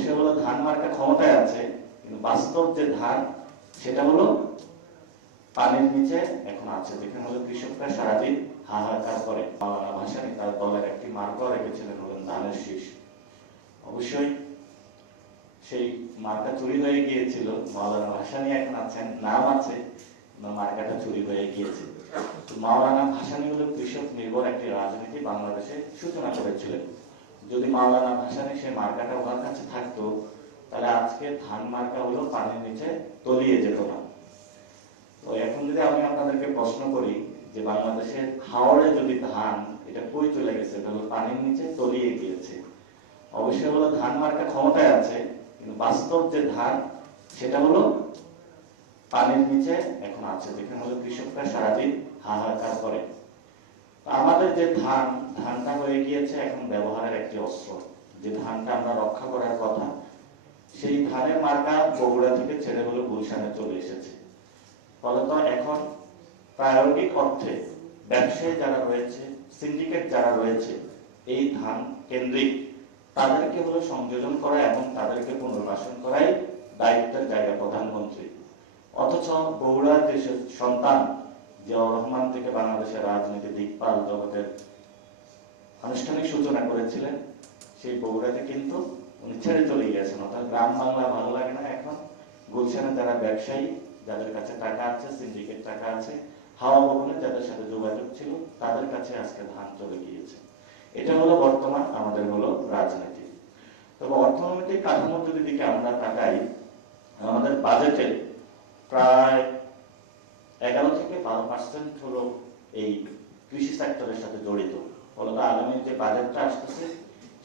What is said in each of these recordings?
অবশ্যই হলো ধান মার্কা ক্ষমতায় আছে, কিন্তু বাস্তব যে ধান সেটা হলো পানির নিচে এখন আছে, যেখানে হলো কৃষকরা সারাদিন হাহাকার করে। মাওলানা ভাসানী তার দলের একটি মার্কা রেখেছিলেন হলেন ধানের শীষ। অবশ্যই সেই মার্কা চুরি হয়ে গিয়েছিল, মাওলানা ভাসানী এখন আছেন, নাম আছে, মার্কাটা চুরি হয়ে গিয়েছে। মাওলানা ভাসানী হলো কৃষক নির্ভর একটি রাজনীতি বাংলাদেশে সূচনা করেছিলেন। যদি মাওলানা ভাসানী সেই মার্কাটা ওনার কাছে থাকতো, তাহলে আজকে ধান মার্কা হলো পানির নিচে তলিয়ে যেত না। তো এখন যদি আমি আপনাদেরকে প্রশ্ন করি যে বাংলাদেশের খাওয়ারে যদি ধান, এটা কই চলে গেছে, এটা হলো পানির নিচে তলিয়ে গিয়েছে। অবশ্যই হলো ধান মার্কা ক্ষমতায় আছে, কিন্তু বাস্তব যে ধান সেটা হলো পানির নিচে এখন আছে, যেখানে হলো কৃষকরা সারাদিন হাহাকার করে। আমাদের যে ধানটা হয়ে গিয়েছে এখন ব্যবহারের একটি অস্ত্র। যে ধানটা আমরা রক্ষা করার কথা, সেই ধানের মার্কা বগুড়া থেকে ছেড়ে হলো গুলশানে চলে এসেছে। ফলত এখন প্রায়োগিক অর্থে ব্যবসায়ী যারা রয়েছে, সিন্ডিকেট যারা রয়েছে, এই ধান কেন্দ্রিক তাদেরকে হলো সংযোজন করা এবং তাদেরকে পুনর্বাসন করাই দায়িত্বের জায়গা প্রধানমন্ত্রী। অথচ বগুড়ার যে সন্তান জিয়াউর রহমান থেকে বাংলাদেশের রাজনীতি দিকপাল জগতের আনুষ্ঠানিক সূচনা করেছিলেন, সেই বগুড়াতে কিন্তু উনি ছেড়ে চলে গিয়েছেন। অর্থাৎ গ্রাম বাংলা ভালো লাগে না, এখন গুলশানে যারা ব্যবসায়ী, যাদের কাছে টাকা আছে, সিন্ডিকেট টাকা আছে, হাওয়া ভবনে যাদের সাথে যোগাযোগ ছিল, তাদের কাছে আজকে ধান চলে গিয়েছে। এটা হলো বর্তমান আমাদের হলো রাজনীতি। তবে অর্থনৈতিক কাঠামোর যদি দিকে আমরা তাকাই, আমাদের বাজেটে প্রায় 11 থেকে 12% হলো এই কৃষি সেক্টরের সাথে জড়িত। ফলত আগামী যে বাজেটটা আসতেছে,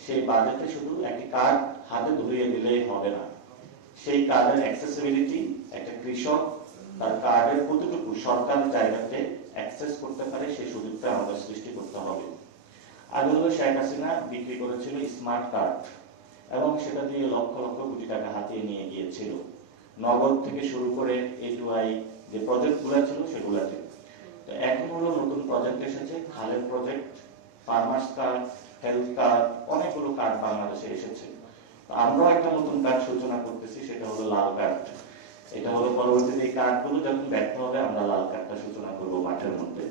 সেই বাজেটে শুধু একটি কার্ড হাতে ধরিয়ে দিলেই হবে না। সেই কার্ডের অ্যাক্সেসিবিলিটি, একটা কৃষক তার কার্ডের কতটুকু সরকার জায়গাতে অ্যাক্সেস করতে পারে, সেই সুযোগটা আমাদের সৃষ্টি করতে হবে। আগে হলো শেখ হাসিনা বিক্রি করেছিল স্মার্ট কার্ড, এবং সেটা দিয়ে লক্ষ লক্ষ কোটি টাকা হাতিয়ে নিয়ে গিয়েছিল, নগদ থেকে শুরু করে A2I যে প্রজেক্টগুলো ছিল সেগুলোতে। তো এখন হলো নতুন প্রজেক্ট এসেছে, খালের project, farmers card, health card, অনেকগুলো কার্ড বাংলাদেশে এসেছে। আমরাও একটা নতুন কার্ড সূচনা করতেছি, সেটা হলো লাল কার্ড। এটা হলো পরবর্তীতে এই কার্ডগুলো যখন ব্যর্থ হবে, আমরা লাল কার্ডটা সূচনা করবো মাঠের মধ্যে।